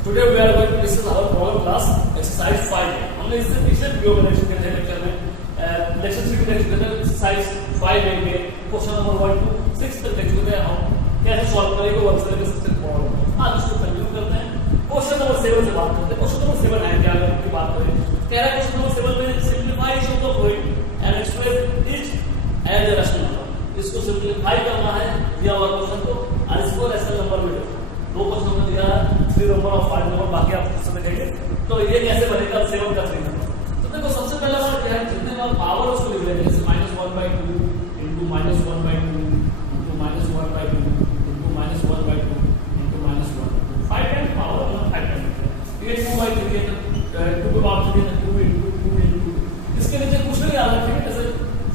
Today we are going to discuss our problem class exercise 5A. हमने इससे पिछले video में लेक्चर किया लेक्चर में लेक्चर 3 में एक्सरसाइज 5A के क्वेश्चन नंबर 1 to 6 तक देख चुके हैं हम कैसे सॉल्व करेंगे वन से लेकर 6 तक प्रॉब्लम। आज इसको कंटिन्यू करते हैं। क्वेश्चन नंबर 7 से बात करते हैं। क्वेश्चन नंबर 7 है क्या अगर की बात करें कह रहा है क्वेश्चन नंबर 7 में simplify each of the following and express each as a rational number. इसको सिंपलीफाई करना है दिया हुआ क्वेश्चन को और इसको रैशनल नंबर में दो क्वेश्चन में दिया है 3 नंबर और 5 नंबर बाकी आप खुद से देखेंगे। तो ये कैसे बनेगा 7 का 3 नंबर। तो देखो सबसे पहला बात क्या है जितने बार पावर उसको लिख लेंगे जैसे -1/2 * -1/2 * -1/2 * -1/2 5 टाइम्स पावर मतलब 5 टाइम्स ये 2/3 है तो 2 के पावर 3 है 2 * 2 * 2 इसके नीचे कुछ नहीं याद रखेंगे जैसे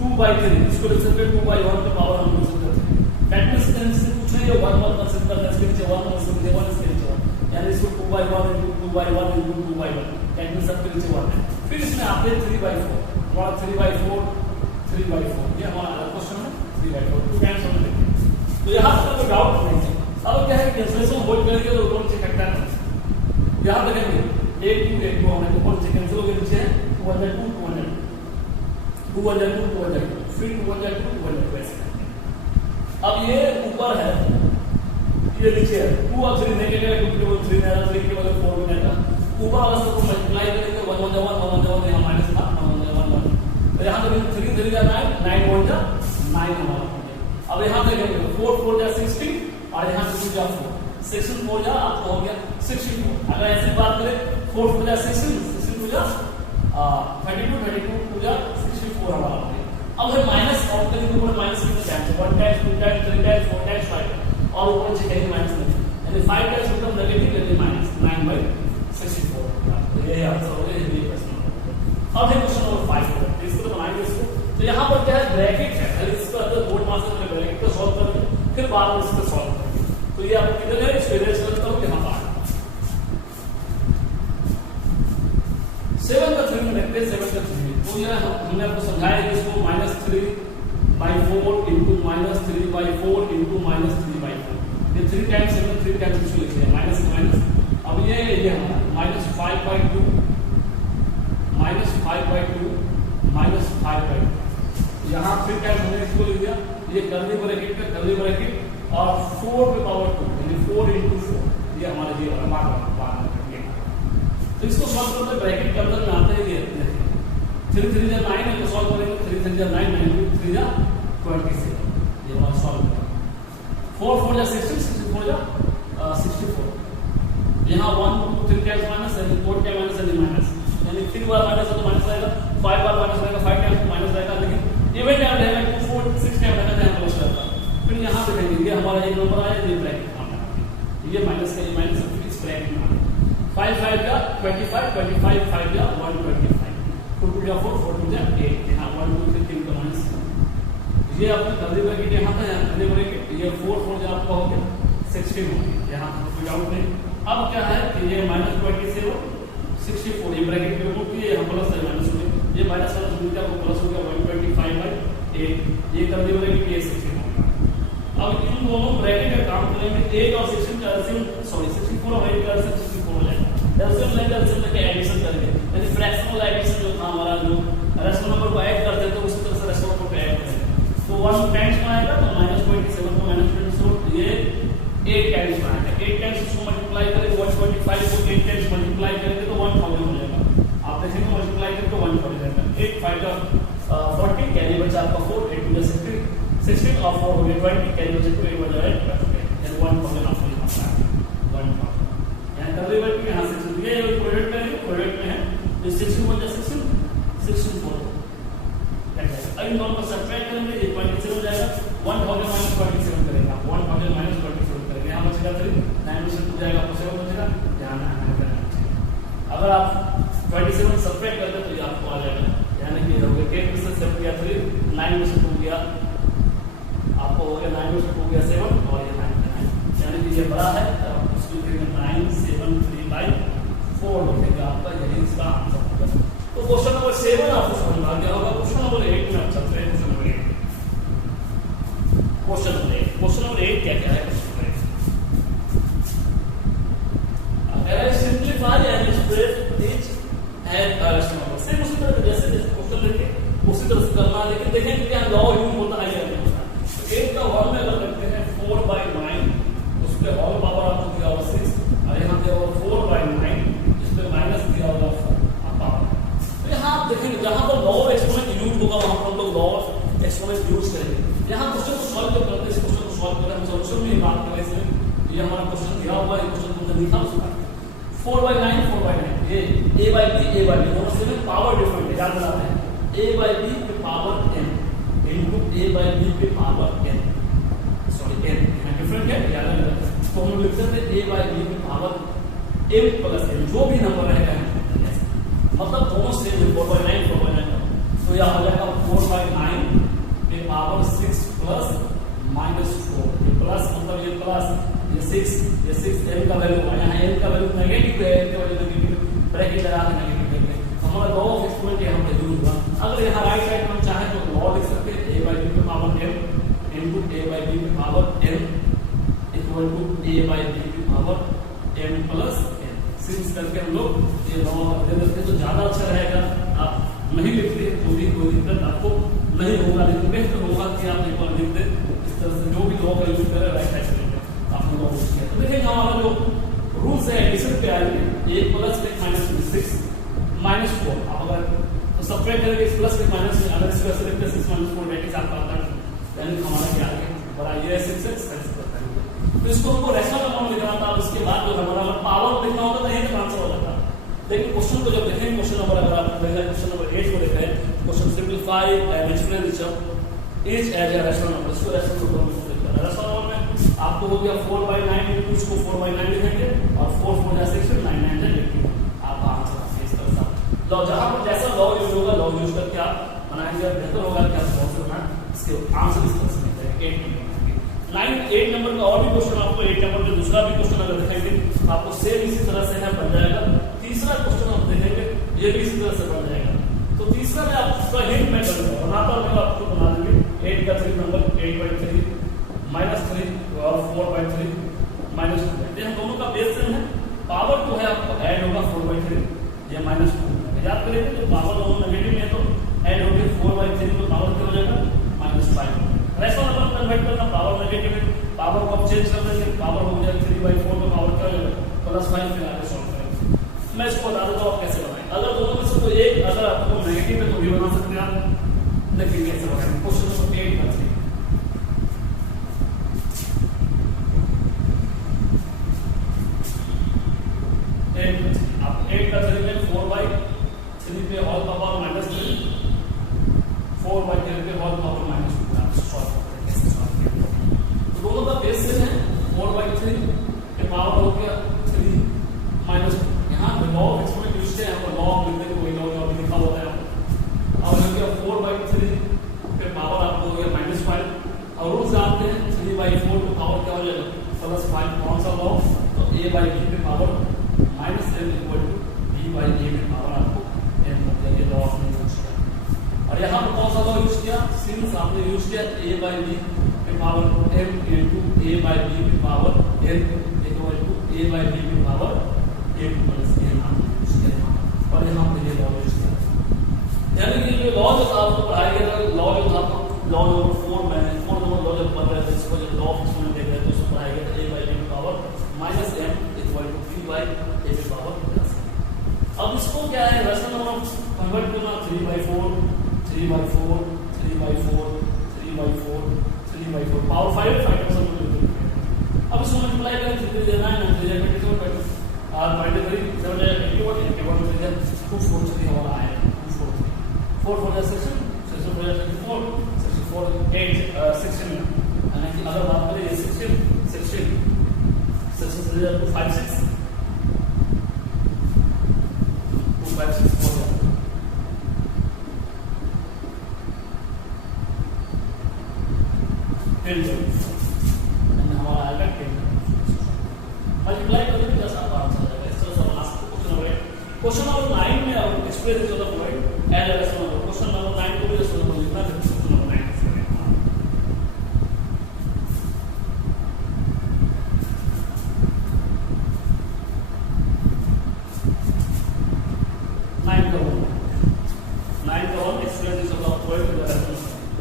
2/3 इसको लिख सकते हैं 2/1 के पावर हम लिख सकते हैं। दैट मींस से कुछ नहीं है 1 1 कंसीडर करना इसके नीचे 1 इसके नीचे 1 इसके नीचे 1 यानी इसको 2/1 * 2/1 * 2/1 दैट मींस सबके नीचे 1 है। फिर इसमें आते हैं 3/4 हमारा 3/4 ये हमारा अगला क्वेश्चन है 3/4 टू टाइम्स हमने लिखे। तो यहाँ पर कोई डाउट नहीं है। अब क्या है कैंसिलेशन होल्ड करेंगे तो ऊपर नीचे इकट्ठा नहीं यहाँ देखेंगे 1 2 1 2 हमने ऊपर नीचे कैंसिल हो गए नीचे है 2 1 2 2 1 2 1 2 2 1 2 फिर 2 1 2 2 1 2 ऐसे। अब ये ऊपर है ये नीचे है 2 और 3 नेगेटिव है 2 के बदले 3 आएगा 3 के बदले 4 बनेगा। ऊपर वाला सबको मल्टीप्लाई करेंगे 1 1 1 1 1 यहाँ माइनस था 1 1 1 1 तो यहाँ पे 3 3 जा 9 9 1 जा 9 हमारा। अब यहाँ देखेंगे 4 4 जा 16 और यहाँ 2 जा 4 16 4 जा आपको हो गया 64। अगर ऐसे बात करें 4 4 जा 16 62 जा 32 32 2 जा 64 हमारा हो गया। अब है माइनस और करेंगे ऊपर माइनस कितने times 1 times 2 times 3 times 4 times 5 और ऊपर नीचे कहीं माइनस नहीं यानी 5 टाइम्स बिकम नेगेटिव यानी माइनस 9/64। ये आंसर हो गया ये प्रश्न। अब है क्वेश्चन नंबर 5 इसको तो बनाएंगे इसको। तो यहाँ पर क्या है ब्रैकेट है पहले इसको अंदर बोर्ड मास से ब्रैकेट को सॉल्व करेंगे फिर बाद में इसको सॉल्व करेंगे। तो ये आपको किधर है इसको इरेज करता हूं यहां पर 7 का 3 में देखते हैं 7 का 3 तो ये हमने आपको समझाया कि इसको -3/4 * -3/4 * -3/4 ये 3 टाइम्स हमने 3 टाइम्स इसको लिख लिया माइनस से माइनस। अब ये हमारा -5/2 -5/2 यहाँ 3 टाइम्स हमने इसको लिख दिया ये कर्ली ब्रैकेट और 4 पे पावर 2 यानी 4 * 4 ये हमारा ये बात तो इसको सॉल्व करते हैं ब्रैकेट के अंदर में आते हैं ये 3 3 जा 9 है तो सॉल्व करेंगे 3 3 जा 9 9 3 जा 27 ये हमारा सॉल्व करेंगे 4 4 जा 16 64 जा 64 यहाँ 1 2 3 टाइम्स माइनस है 4 टाइम्स माइनस है माइनस यानी 3 बार माइनस है तो माइनस रहेगा 5 बार माइनस रहेगा 5 टाइम्स माइनस रहेगा लेकिन इवन टाइम रहेगा 2 4 6 टाइम रहेगा यहाँ प्लस रहेगा। फिर यहाँ देखेंगे ये हमारा एक नंबर आया ये ब्रैकेट आना ये माइनस का ये माइनस इस ब्रैकेट में 5 5 का 25 25 5 का 125 2 2 जा 4 4 2 जा 8 यहाँ 1 2 3 3 का माइनस ये आपका कर्ली ब्रैकेट यहाँ था यहाँ कर्ली ब्रैकेट ये 4 4 जा आपका हो गया 16 हो गया यहाँ कोई डाउट नहीं। अब क्या है कि ये -27 64 ये ब्रैकेट के ऊपर की यहाँ प्लस है माइनस हो गया ये माइनस वाला जो क्या वो प्लस हो गया 125/8 ये कर्ली ब्रैकेट ये 16 हो गया। अब इन दोनों ब्रैकेट का काम करेंगे 8 और 16 का एलसीएम 64 और 8 का एलसीएम 64 हो जाएगा। एलसीएम लेके एडिशन करेंगे यानी फ्रैक्शनल एडिशन जो था हमारा जो रैशनल नंबर को ऐड करते हैं तो उसी तरह से रैशनल नंबर को ऐड करेंगे तो 1 टाइम्स में आएगा तो -27 को -27 ये 8 टाइम्स में आएगा 8 टाइम्स इसको मल्टीप्लाई करेंगे 125 को 8 टाइम्स मल्टीप्लाई करेंगे तो 1000 हो जाएगा। आप देखेंगे मल्टीप्लाई करके 1000 हो जाएगा 8 5 का 40 कैरी बचा आपका 4 8 2 जा 16 और 4 हो गया 20 कैरी बचा 2 8 बचा है 1000 आपको यहाँ पर 1000 यहाँ कर्ली ब्रैकेट यहाँ 16 ये प्रोडक्ट में है तो 16 1 जा 16 64 अब इन दोनों को सब्ट्रैक्ट करेंगे ये 27 हो जाएगा 1000 - 27 करेंगे आप 1000 - 27 करेंगे यहाँ बचेगा 3 9 में से 2 जाएगा आपको 7 बचेगा यहाँ 9 करना चाहिए। अगर आप 27 सब्ट्रैक्ट करते तो ये आपको आ जाएगा यानी कि हो गया 8 में से 7 गया 3 9 में से 2 गया आपको हो गया 9 में से 2 गया 7 और ये 9 यानी कि ये बड़ा है तो आप उसको लिखेंगे 973/4 लिखेंगे आपका यही इसका आंसर होगा। तो क्वेश्चन नंबर 7 आपको समझ में आ गया होगा। क्वेश्चन नंबर 8 में आप चलते हैं क्वेश्चन नंबर 8 क्या क्या है क्वेश्चन नंबर 8 कह रहा है देखें कि यहाँ लॉ यूज होता है या नहीं होता है। तो 8 का होल में अगर करते हैं 4/9, उस पे होल पावर आपको दिया होगा 6 और यहाँ दिया होगा 4/9, जिस पे माइनस दिया होगा 4 पावर। तो यहाँ आप देखेंगे जहाँ पर लॉ ऑफ एक्सपोनेंट यूज होगा वहाँ पर हम लोग लॉ ऑफ एक्सपोनेंट यूज करेंगे। यहाँ क्वेश्चन को सॉल्व करते हैं, इस क्वेश्चन को सॉल्व करें, हम सॉल्यूशन में बात करें। इसमें ये हमारा क्वेश्चन दिया हुआ है, क्वेश्चन तुमने लिखा उसका 4/9 ये a/b दोनों से में पावर डिफरेंट है, याद रखना है। a/b पे पावर n इनटू a/b पे पावर n, सॉरी n यहाँ डिफरेंट है, याद रखना। तो हम लोग लिख सकते हैं a/b पे पावर m प्लस n, जो भी नंबर रहेगा मतलब दोनों सेम है, 4/9 तो यह हो जाएगा 4/9 पे पावर 6 प्लस -4, ये प्लस मतलब ये प्लस ये 6 m का वैल्यू है, यहाँ m का वैल्यू नेगेटिव है, इसके वजह से नेगेटिव ब्रैकेट लगा के नेगेटिव करते हैं। तो हमारा लॉ ऑफ एक्सपोनेंट यहाँ पे यूज हुआ। अगर यहाँ राइट साइड हम चाहें तो लॉ लिख सकते हैं a/b पे पावर m इनटू a/b पे power n equal to a/b पे power m plus n। Since करके हम लोग ये लॉ दे देते हैं तो ज्यादा अच्छा रहेगा। आप नहीं लिखते तो भी कोई दिक्कत आपको नहीं होगा, लेकिन बेहतर होगा कि आप एक बार लिख दें इस तरह से, जो भी लॉ का यूज करें राइट साइड से आपने लॉ यूज किया। तो देखिए हमारा जो रूल्स है एडिशन पे आएंगे, a प्लस में माइनस 6 -4, आप अगर तो सब्ट्रैक्ट करेंगे इस प्लस में माइनस में, अगर इसको ऐसे लिखते हैं 6 - 4 दैट इज आपका आंसर, यानी हमारा क्या आ गया बड़ा ये 6 कैंसिल करता है। तो इसको हमको रैशनल अमाउंट लिखना था, उसके बाद जो हमारा पावर लिखना होता था, यही का आंसर हो जाता। लेकिन क्वेश्चन को जब देखेंगे, क्वेश्चन नंबर अगर आप क्वेश्चन नंबर 8 को देखें, question simplify and explain each as a rational number, इसको रैशनल नंबर में लिखना है। रैशनल नंबर में आपको हो गया 4/9 इनटू इसको 4/9 लिखेंगे और 4 4 जा 6 9 9 जा 18, आपका आंसर है। इस तरह से लॉ जहां पर जैसा लॉ यूज होगा, लॉ यूज करके आप बनाएंगे, बेहतर होगा कि आप सॉल्व करना इसके आंसर इस तरह से मिलते हैं। 8 नंबर का और भी क्वेश्चन आपको 8 नंबर का दूसरा भी क्वेश्चन अगर देखेंगे आपको सेम इसी तरह से है बन जाएगा। तीसरा क्वेश्चन हम देखेंगे ये भी इसी तरह से बन जाएगा। तो तीसरा में आप इसका हिंट मैं करूंगा, बनाता हूं, मैं आपको बना देंगे 8 का 3 नंबर 8/3 -3 और 4/3 -2। ये हम दोनों का बेस सेम है, पावर जो है आपको ऐड होगा 4/3 ये -2। याद करेंगे तो पावर दोनों नेगेटिव में है तो ऐड होगी 4/3 तो पावर क्या हो जाएगा -5। रैशनल नंबर कन्वर्ट करना, पावर नेगेटिव है, पावर को अब चेंज कर देंगे, पावर हो जाएगा 3/4 तो पावर क्या हो जाएगा +5, फिर आगे सॉल्व करेंगे। मैं इसको बता देता हूं आप कैसे बनाएं। अगर दोनों में से कोई एक अगर आपको नेगेटिव है तो भी बना सकते हैं आप, लेकिन कैसे बनाएंगे। क्वेश्चन नंबर 8 का 3 आप 8 का 3 में 4/3 पे होल पावर -3 4/3 पे होल पावर -2 आप सॉल्व करते हैं। कैसे सॉल्व करेंगे तो दोनों का बेस सेम है, 4/3 पे पावर हो गया 3 -2। यहाँ पे लॉ ऑफ एक्सपोनेंट यूज किया है, हमको लॉ ऑफ लिखने को कोई लॉ जो लिखा होता है। अब हो गया 4/3 पे पावर आपको हो गया -5 और रूल से आते हैं 3/4 पे पावर क्या हो जाएगा +5। कौन सा लॉ? तो a/b पे power -m equal to b/a पे पावर आपको n हो गया, ये लॉ आपने यूज किया। और यहाँ पर कौन सा लॉ यूज किया? सिंस आपने यूज किया a/b पे पावर m इनटू a/b पे power n equal to a/b पे पावर m प्लस n आपने यूज किया और यहाँ पे ये लॉ यूज किया। यानी कि ये लॉ जो आपको पढ़ाया गया लॉ जो था लॉ नंबर 4 में 4 नंबर लॉ जब पढ़ रहे थे, इसको जब लॉ ऑफ एक्सपोनेंट देख रहे थे उसको पढ़ाया गया था a/b पे power -m equal to b/a पे पावर +n। अब इसको क्या है रैशनल नंबर कन्वर्ट करना 3/4 3/4 3/4 3/4 3/4 पावर 5 5 का सब अब इसको मल्टीप्लाई करें 3 देना है 9 देना है 22 और 23 7 जाएगा 81 81 में जब 243 हमारा आएगा 243 4 4 जा 6 6 4 जा 64 64 8 16 यानी कि अगर बात करें ये 16 16 16 जा 256 256 हो जाएगा। हमारा आएगा 10 मल्टीप्लाई करके जैसा आपका आंसर आ जाएगा। इस तरह से बना सकते हो। क्वेश्चन नंबर 9 में अब express this the point as a rational number. Question number 9 को भी रैशनल नंबर लिखना है। क्वेश्चन नंबर 9 9 का 1 express this the point as a rational number.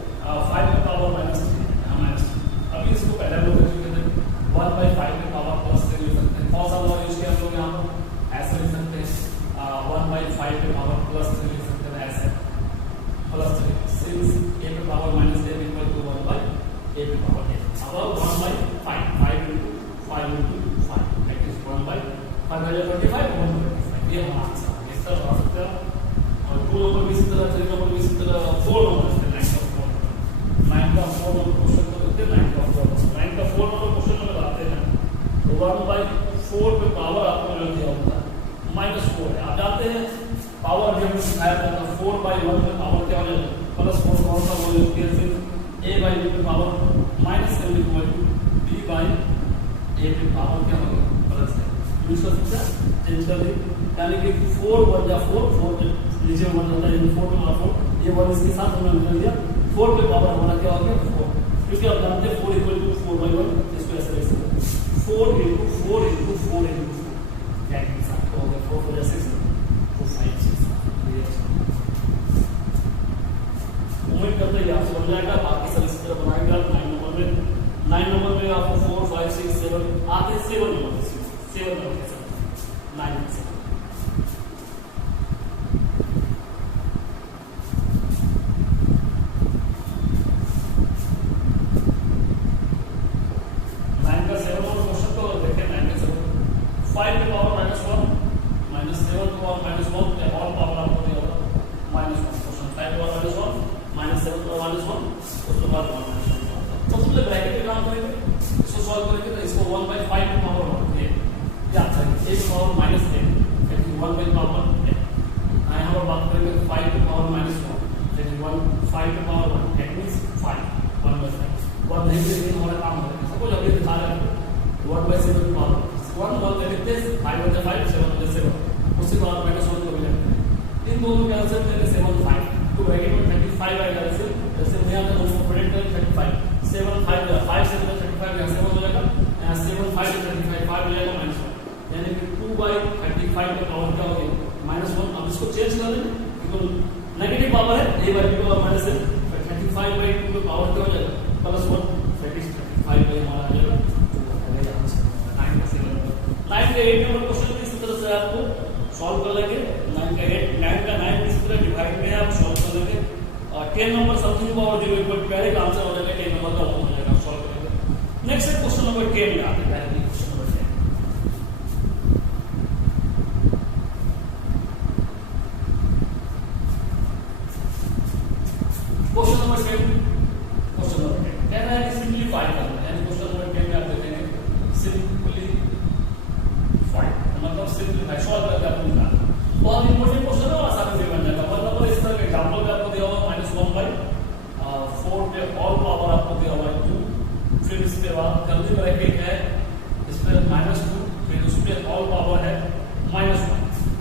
1 पे पावर क्या हो जाएगा प्लस 4 कौन सा हो जाएगा सिर्फ a बाई b पे power minus 7 equal to b by a पे पावर क्या होगा प्लस 7। यूज कर सकते हैं चेंज कर दें, यानी कि 4 1 जा 4 4 नीचे 1 होता है, 4 पे पावर 4 ये 1 इसके साथ हमने मिला दिया 4 पे पावर हमारा क्या हो गया 4, क्योंकि आप जानते हैं 4 इक्वल टू 4 बाई 1, इसको ऐसे लिख सकते हैं 4 into 4 into 4 into 4 क्या के साथ हो गया 4 4 6 तो 5 6। उम्मीद करते हैं आप समझ जाएगा, बाकी सब इस तरह बनाएंगे। 9 नंबर में आपको 4 5 6 7 आते 7 नंबर के साथ 9 के साथ इन दोनों के आंसर मेरे 7 5 तो ब्रैकेट में 35 आएगा। जैसे मैं यहाँ दोनों को प्रिंट करें 35 7 5 5 से 35 यहाँ 7 हो जाएगा, यहाँ 7 5 से 35 5 हो जाएगा -1, यानी कि 2 बाई 35 का पावर क्या हो गया -1। अब इसको चेंज कर दें क्योंकि नेगेटिव पावर है a बाई b का माइनस है, 35 बाई 2 का पावर क्या हो जाएगा +1, 35 बाई हमारा आ जाएगा 9 के 8 नंबर क्वेश्चन इस तरह से आपको सॉल्व कर लेंगे। 9 का 8 9 का 9 इस तरह डिवाइड में आप सॉल्व कर लेंगे और 10 नंबर समथिंग पावर 0 इक्वल पहले का आंसर हो जाएगा 10 नंबर का हो जाएगा सॉल्व करेंगे। नेक्स्ट है क्वेश्चन नंबर 10 में आते हैं क्वेश्चन नंबर 10। क्वेश्चन नंबर 10 है सिंपलीफाई करना है, यानी क्वेश्चन नंबर 10 में आप देखेंगे सिंपलीफाई मतलब सिंपलीफाई सॉल्व करके आपको निकालना। बहुत इंपॉर्टेंट क्वेश्चन है और आसानी से बन जाएगा। मतलब इस तरह के एग्जांपल पे आपको दिया हुआ -1/4 पे ऑल पावर आपको दिया हुआ है 2, फिर इसके बाद कर्ली ब्रैकेट है इस पे -2, फिर उस पे ऑल पावर है -1।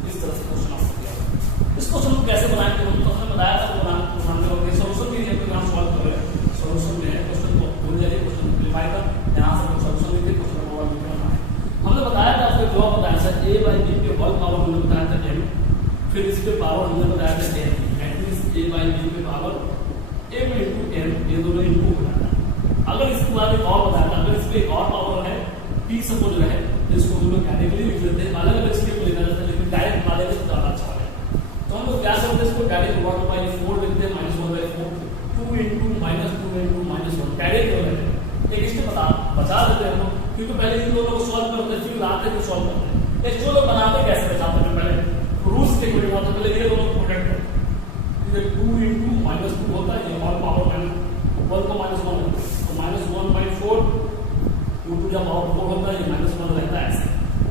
इस तरह से क्वेश्चन आपको दिया हुआ है। इस क्वेश्चन को कैसे बनाएंगे हम तो हमने बताया था बनाने वाले सॉल्यूशन भी है, तो हम सॉल्व कर रहे हैं। सॉल्यूशन में है क्वेश्चन को भूल जाइए, क्वेश्चन सिंपलीफाई का यहां से सॉल्यूशन लिखिए, क्वेश्चन को और लिखना है। हमने बताया था आपको जवाब बताया था a बाई b पे होल पावर हमने बताया था 10, फिर इसके पावर हमने बताया था 10, that means a by b पे पावर a में इनटू 10 ये दोनों इनटू हो जाता है। अगर इसके बाद एक और बताया था, अगर इसमें एक और पावर है p सपोज है तो इसको हम लोग कैटेगरी लिख लेते हैं, अलग-अलग स्टेप लेना रहता है, लेकिन डायरेक्ट बना देंगे तो ज्यादा अच्छा है। तो हम लोग क्या करते हैं इसको डायरेक्ट 1/4 लिखते हैं -1/4 2 इनटू -2 इनटू -1 डायरेक्ट हो जाता है। एक स्टेप बचा देते हैं हम, क्योंकि पहले इन दोनों को सॉल्व करते हैं फिर लाते हैं सॉल्व करते हैं। एक जो लोग बनाते कैसे बचाते हैं पहले रूल्स के अकॉर्डिंग होता है, पहले ये दोनों को प्रोटेक्ट करते हैं। ये 2 इनटू -2 होता है, ये ऑल पावर -1 को -1 है तो -1/4 2 जब पावर 4 होता है ये -1 रहता है ऐसे।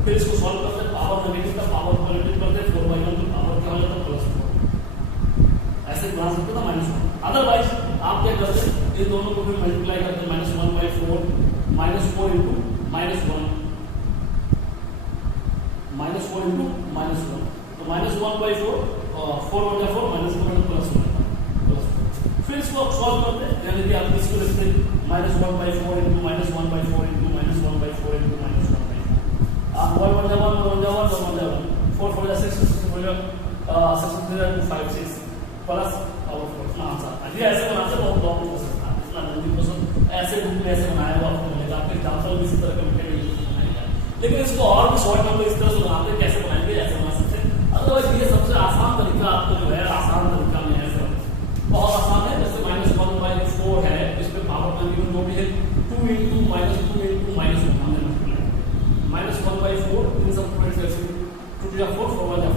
फिर इसको सॉल्व करते हैं, पावर नेगेटिव का पावर पॉजिटिव करते हैं, 4/1 तो पावर क्या हो जाता है +4। ऐसे बना सकते हैं ना -1। अदरवाइज आप क्या करते हैं इन दोनों को भी मल्टीप्लाई करते हैं -1/4 -4 इनटू -1 -4 इनटू -1 तो -1/4 4 हो गया 4 -4 +1 फिर इसको आप सॉल्व करते हैं, यानी कि आप इसको लिखते हैं -1/4 इनटू -1/4 इनटू -1/4 इनटू -1/4 आप 1 1 1 1 1 1 4 4 6 6 5 6 प्लस पावर 4 आंसर। ये ऐसे बनाते हैं बहुत लॉन्ग प्रोसेस था, इतना जल्दी प्रोसेस ऐसे बुक में ऐसे बनाया हुआ आपको मिलेगा, आपके एग्जांपल भी इस तरह के बनाएगा। लेकिन इसको और भी शॉर्ट में इस तरह से बनाते हैं, कैसे बनाएंगे ऐसे बना सकते हैं। अदरवाइज ये सबसे आसान तरीका आपको जो है आसान तरीका में है, बहुत आसान है। जैसे -1/4 है, इस पे पावर कंटिन्यू जो भी है 2 इनटू -2 इनटू -1 हमने -1/4 इन सब पॉइंट्स ऐसे 2 या 4 4 या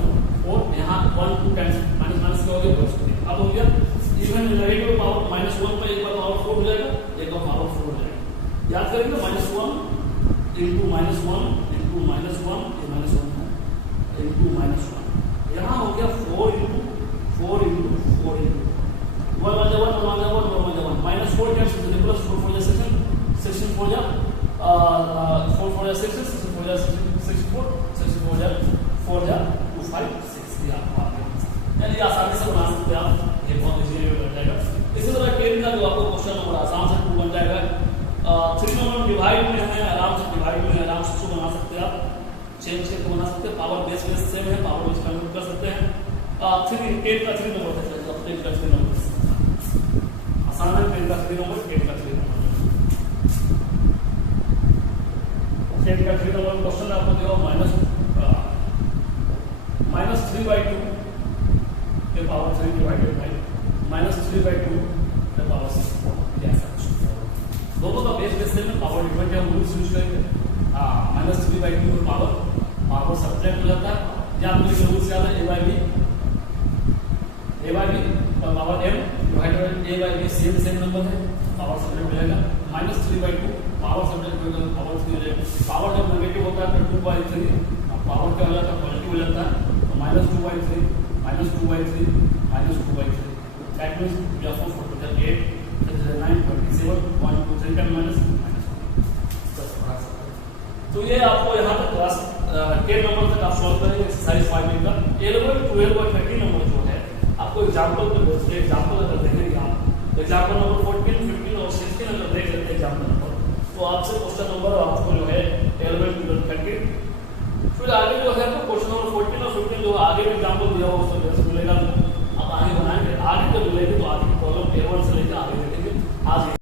4 यहाँ 1 2 10 माइनस क्या हो गया प्लस। अब हो गया इवन नेगेटिव पावर -1 पे एक बार पावर 4 हो जाएगा, एक बार पावर 4 हो जाएगा। याद करेंगे -1 इनटू -1 इनटू -1 ये -1 इनटू -1 यहाँ हो गया 4 इनटू 4 इनटू 4 4 जा 6 64 जा 64 64 जा 4 जा 256 ये आपको आ गया। यानी आसानी से बना सकते हैं आप, ये बहुत इजी बन जाएगा। इसी तरह केन का जो आपको क्वेश्चन नंबर आसान से 2 बन जाएगा। 3 नंबर डिवाइड में है, आराम से डिवाइड में आराम से इसको बना सकते हैं आप, चेंज करके बना सकते हैं। पावर बेस सेम है, पावर बेस कन्वर्ट कर सकते हैं। 3 8 का 3 नंबर है, तो 8 का 3 नंबर आसान है। 10 का 3 नंबर 8 का 3 नंबर 8 का 3 नंबर क्वेश्चन आपको दिया -3/2 के पावर 3 डिवाइडेड बाय -3/2 के पावर 6 ऐसा कुछ। दोनों का बेस सेम है, पावर डिवाइड हम रूल्स यूज करेंगे। -3/2 में पावर सब्ट्रैक्ट हो जाता है, या आपको ये रूल्स याद है a by b और power m divided by a by b same number है, पावर सब्ट्रैक्ट हो जाएगा। -3/2 पावर सब्ट्रैक्ट हो जाएगा, पावर 3 हो जाएगा। पावर जब नेगेटिव होता है तो 2/3, पावर क्या हो जाता है पॉजिटिव हो जाता है, तो -2/3 -2/3 -2/3 दैट मींस we are 4 4 8 9 27 1 2 3 10 -1 तो ये आपको यहाँ तक क्लास 10 नंबर तक आप सॉल्व करेंगे एक्सरसाइज 5A का। 11 12 और 13 नंबर जो है आपको एग्जांपल पे बेस्ड एग्जांपल अगर देखेंगे आप, एग्जांपल नंबर 14 15 और 16 अगर देख लेते हैं एग्जांपल नंबर, तो आपसे क्वेश्चन नंबर आपको जो है 11 12 13 फिर आगे जो है तो क्वेश्चन नंबर 14 और 15 जो आगे एग्जांपल दिया हुआ उसको